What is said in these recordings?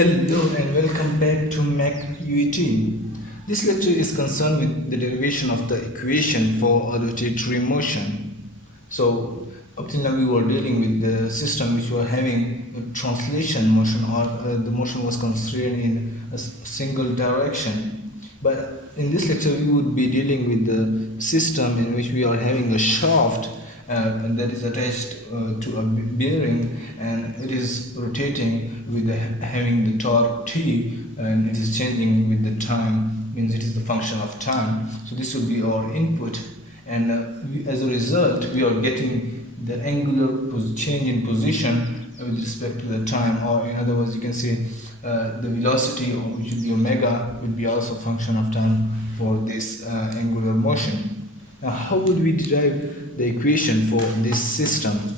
Hello and welcome back to Mac UET. This lecture is concerned with the derivation of the equation for a rotatory motion. So, up till now we were dealing with the system which were having a translation motion, or the motion was constrained in a single direction. But in this lecture we would be dealing with the system in which we are having a shaft that is attached to a bearing, and it is rotating with having the torque T, and it is changing with the time, means it is the function of time. So this will be our input, and as a result we are getting the angular change in position with respect to the time, or in other words you can say the velocity, which will be omega, will be also a function of time for this angular motion. Now, how would we derive the equation for this system?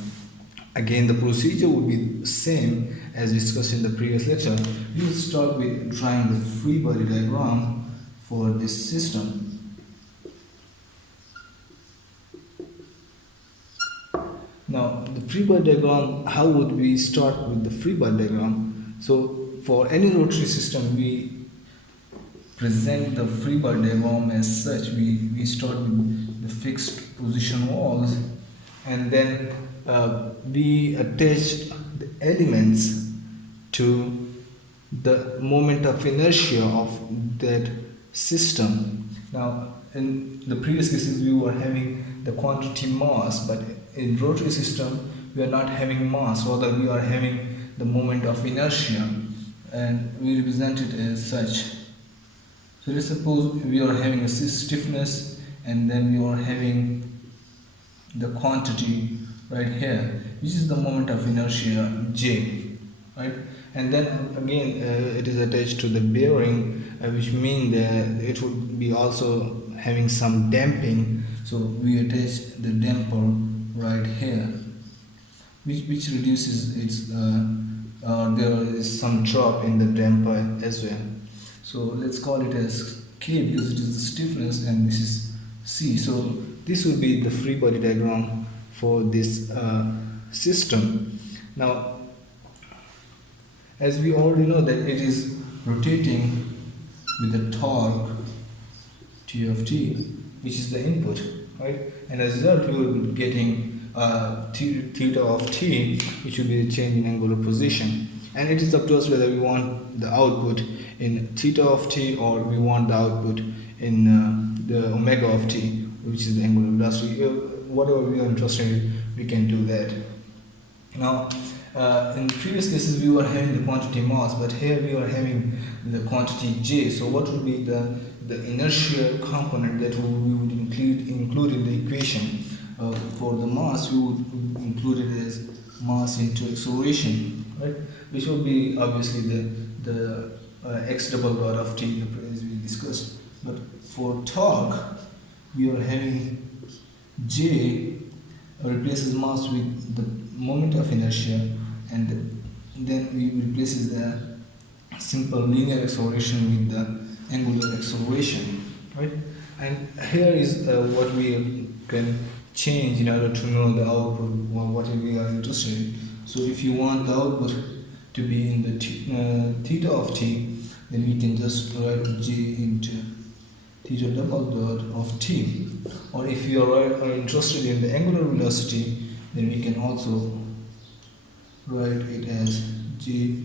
Again, the procedure would be the same as discussed in the previous lecture. We will start with drawing the free body diagram for this system. Now, the free body diagram, how would we start with the free body diagram? So, for any rotary system, we present the free body diagram as such. We start with the fixed position walls, and then we attach the elements to the moment of inertia of that system. Now, in the previous cases we were having the quantity mass, but in rotary system we are not having mass, rather we are having the moment of inertia, and we represent it as such. So let's suppose we are having a stiffness, and then we are having the quantity right here, which is the moment of inertia J, right? And then again it is attached to the bearing, which means that it would be also having some damping. So we attach the damper right here, which reduces its there is some drop in the damper as well. So let's call it as K because it is the stiffness, and this is C. So this will be the free body diagram for this system. Now, as we already know that it is rotating with the torque T of T, which is the input, right? And as a result, we will be getting theta of T, which will be the change in angular position. And it is up to us whether we want the output in theta of T, or we want the output in the omega of T, which is the angular velocity. Whatever we are interested in, we can do that. Now, in previous cases we were having the quantity mass, but here we are having the quantity J. So what would be the inertia component that we would include in the equation? For the mass, we would include it as mass into acceleration, right? Which would be obviously the x double dot of T, as we discussed. But for torque, we are having J replaces mass with the moment of inertia, and then we replaces the simple linear acceleration with the angular acceleration, right? And here is what we can change in order to know the output, or what we are interested in. So if you want the output to be in the theta of T, then we can just write J into theta double dot of T. Or if you are interested in the angular velocity, then we can also write it as J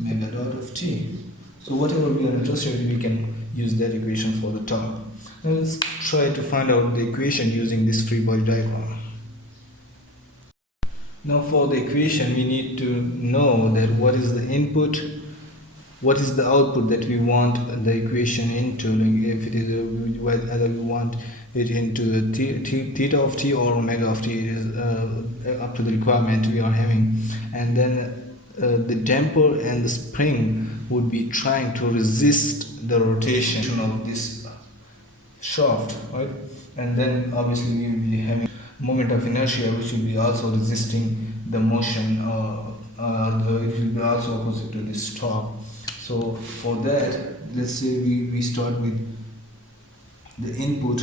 omega dot of T. So whatever we are interested in, we can use that equation for the torque. Now let's try to find out the equation using this free body diagram. Now for the equation, we need to know that what is the input, what is the output that we want the equation into, like if it is whether we want it into theta of T or omega of T. It is up to the requirement we are having. And then the damper and the spring would be trying to resist the rotation of this shaft, right? And then obviously we will be having moment of inertia, which will be also resisting the motion, it will be also opposite to this torque. So for that, let's say we start with the input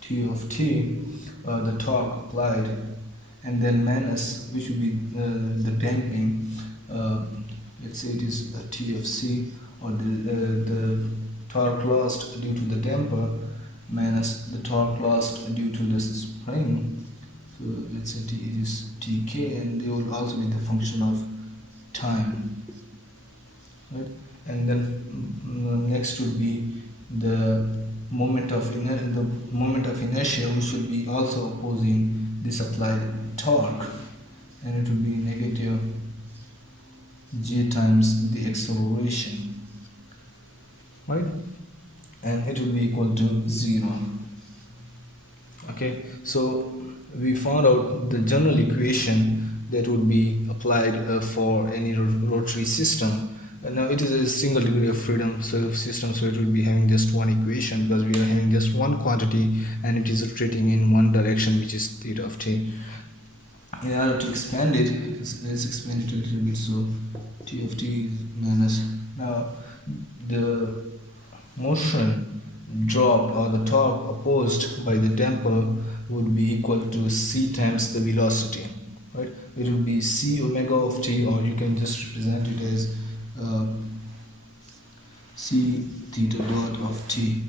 T of T, the torque applied, and then minus, which will be the damping let's say it is a TFC, or the torque lost due to the damper minus the torque lost due to the spring. So let's say it is Tk, and they will also be the function of time, right? And then next would be the the moment of inertia, which will be also opposing this applied torque, and it will be negative g times the acceleration, right? And it will be equal to 0. Okay, so we found out the general equation that would be applied for any rotary system. Now it is a single degree of freedom system, so it will be having just one equation because we are having just one quantity and it is rotating in one direction, which is theta of t. In order to expand it, let's expand it a little bit. So t of t is minus, now the motion dropped or the torque opposed by the damper would be equal to c times the velocity, right? It will be c omega of t, or you can just represent it as c theta dot of t.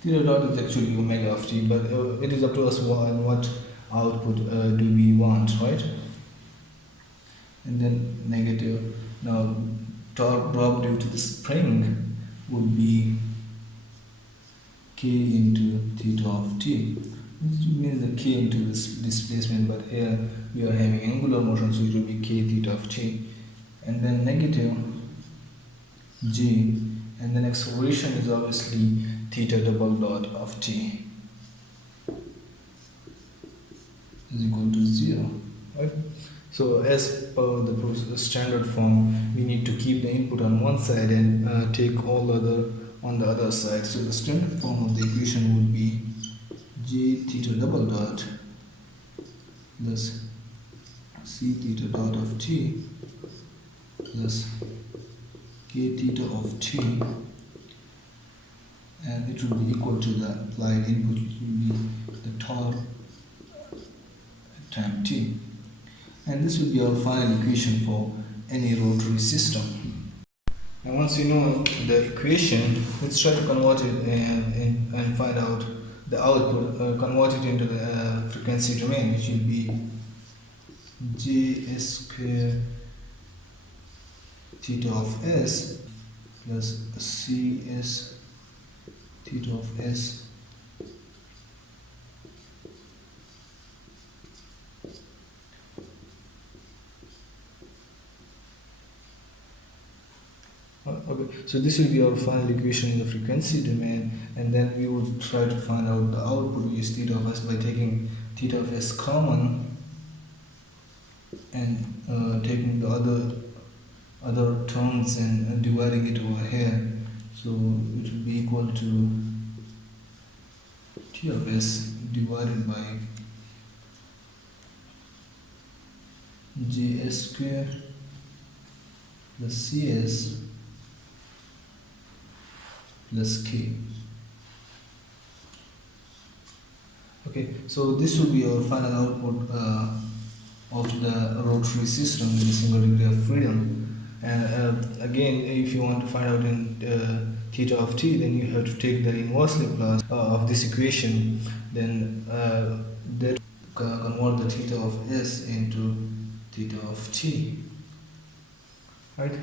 Theta dot is actually omega of t, but it is up to us what output do we want, right? And then negative. Now torque drop due to the spring would be k into theta of t, which means the k into this displacement, but here we are having angular motion, so it will be k theta of t. And then negative g, and then acceleration is obviously theta double dot of t is equal to 0, right? So as per the standard form, we need to keep the input on one side and take all other on the other side. So the standard form of the equation would be j theta double dot plus c theta dot of t plus k theta of t, and it will be equal to the applied input, which will be the torque time t. And this will be our final equation for any rotary system. Now once you know the equation, let's try to convert it and find out the output, convert it into the frequency domain, which will be j square theta of s plus cs theta of s okay, so this will be our final equation in the frequency domain, and then we would try to find out the output, which is theta of s, by taking theta of s common and taking the other terms and dividing it over here. So it will be equal to t of s divided by js square plus cs plus k. Okay, so this will be our final output of the rotary system with a single degree of freedom. And again, if you want to find out in theta of t, then you have to take the inverse Laplace of this equation, then that convert the theta of s into theta of t, right?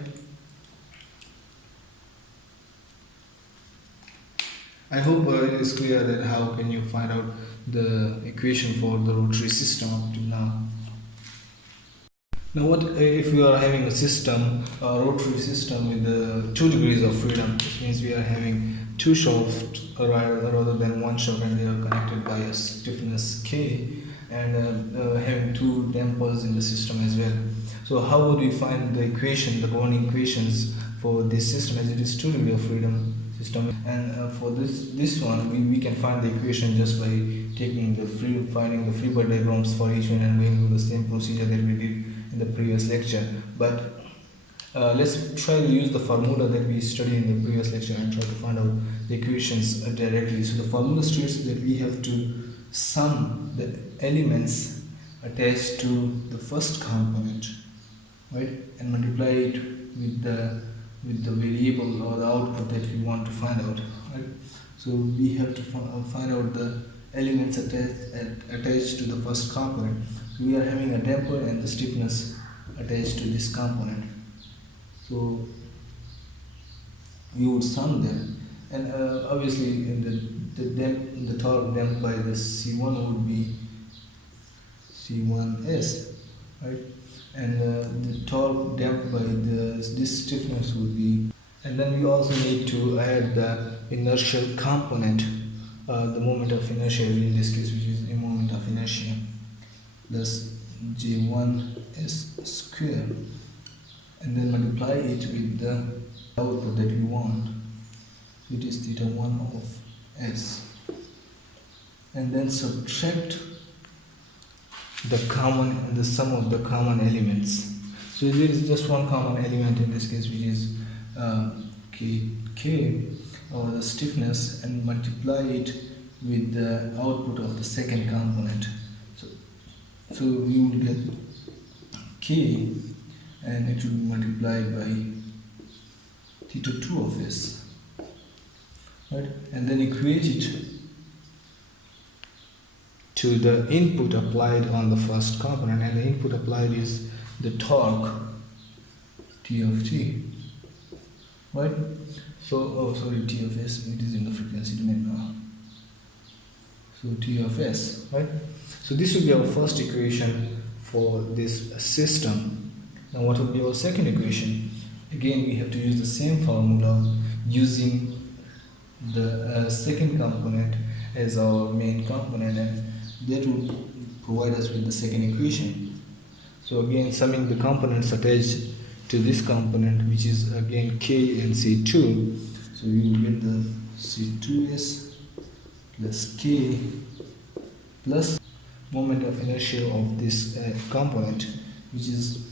I hope it is clear that how can you find out the equation for the rotary system up to now. Now what if we are having a system, a rotary system with 2 degrees of freedom, which means we are having 2 shafts rather than 1 shaft, and they are connected by a stiffness K, and having 2 dampers in the system as well. So how would we find the equation, the governing equations for this system, as it is 2 degrees of freedom system? And for this one, we can find the equation just by taking finding the free body diagrams for each one and going through the same procedure that we did in the previous lecture. But let's try to use the formula that we studied in the previous lecture and try to find out the equations directly. So the formula states that we have to sum the elements attached to the first component, right, and multiply it with the variable or the output that we want to find out, right? So we have to find out the elements attached to the first component. We are having a damper and the stiffness attached to this component. So we would sum them, and obviously the torque damped by the C1 would be C1s, right? And the torque damped by this stiffness would be, and then we also need to add the inertial component, the moment of inertia in this case, which is a moment of inertia, thus J1s square, and then multiply it with the output that we want, it is theta 1 of s, and then subtract the sum of the common elements. So there is just one common element in this case, which is k, or the stiffness, and multiply it with the output of the second component. So you will get k, and it will be multiplied by theta 2 of s, right? And then equate it to the input applied on the first component, and the input applied is the torque T of t, right? So, T of s, it is in the frequency domain now. So T of s, right? So this will be our first equation for this system. Now what will be our second equation? Again, we have to use the same formula, using the second component as our main component, and that will provide us with the second equation. So again, summing the components attached to this component, which is again k and C2, so we will get the C2s plus k plus moment of inertia of this component, which is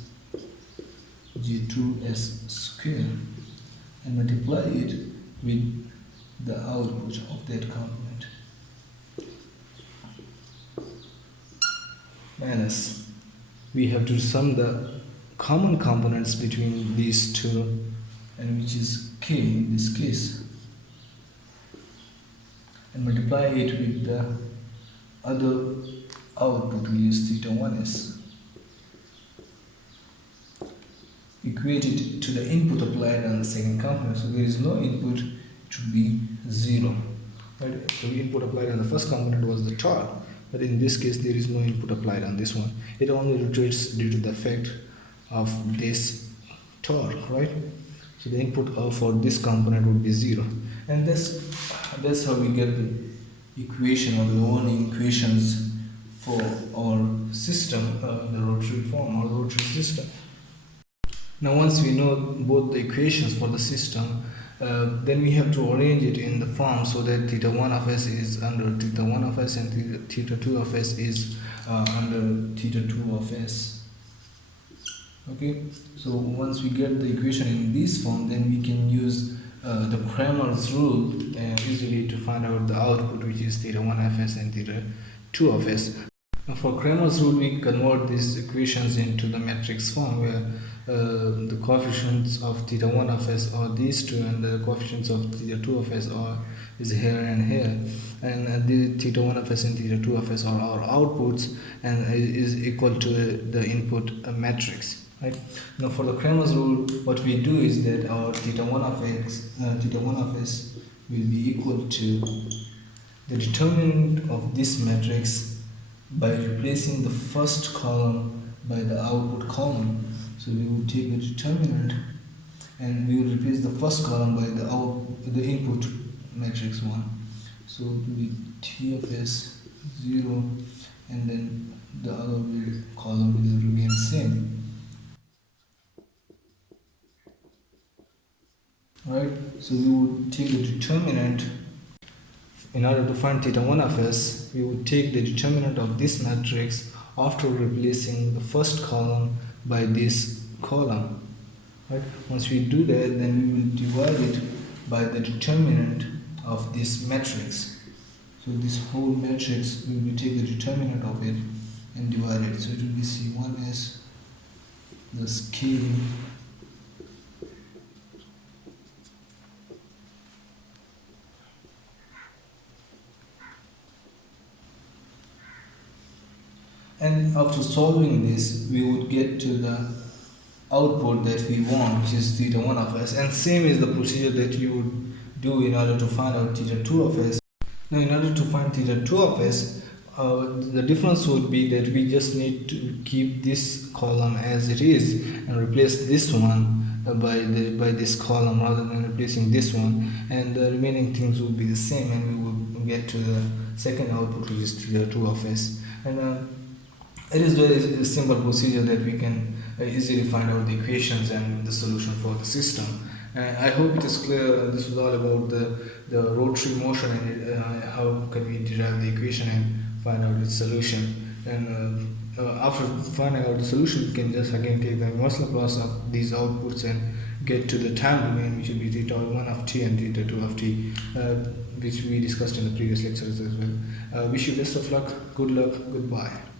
G2s square, and multiply it with the output of that component, minus, we have to sum the common components between these two, and which is k in this case, and multiply it with the other output, we use theta 1s, equate it to the input applied on the second component. So there is no input, it should be 0, right? So the input applied on the first component was the torque, but in this case there is no input applied on this one. It only rotates due to the effect of this torque, right? So the input for this component would be 0, and that's how we get the equation, or the only equations for our system, the rotary form or rotary system. Now once we know both the equations for the system, then we have to arrange it in the form so that theta 1 of s is under theta 1 of s, and theta 2 of s is under theta 2 of s. Okay, so once we get the equation in this form, then we can use the Cramer's rule easily to find out the output, which is theta 1 of s and theta 2 of s. Now for Cramer's rule, we convert these equations into the matrix form, where the coefficients of theta 1 of s are these two, and the coefficients of theta 2 of s is here and here, and the theta 1 of s and theta 2 of s are our outputs, and is equal to the input matrix, right? Now for the Cramer's rule, what we do is that our theta 1 of s will be equal to the determinant of this matrix by replacing the first column by the output column. So we will take the determinant, and we will replace the first column by the input matrix 1. So it will be T of s 0, and then the other column will remain same. Right? So we would take the determinant. In order to find theta 1 of s, we would take the determinant of this matrix after replacing the first column by this column. Right? Once we do that, then we will divide it by the determinant of this matrix. So this whole matrix, we will take the determinant of it and divide it. So it will be C1s plus K And after solving this, we would get to the output that we want, which is theta 1 of s. And same is the procedure that you would do in order to find out theta 2 of s. Now, in order to find theta 2 of s, the difference would be that we just need to keep this column as it is and replace this one by this column rather than replacing this one, and the remaining things would be the same, and we would get to the second output, which is theta 2 of s. And it is very simple procedure that we can easily find out the equations and the solution for the system. I hope it is clear. This was all about the rotary motion and how can we derive the equation and find out its solution. And after finding out the solution, we can just again take the inverse Laplace of these outputs and get to the time domain, which will be theta 1 of t and theta 2 of t, which we discussed in the previous lectures as well. Wish you best of luck, good luck, goodbye.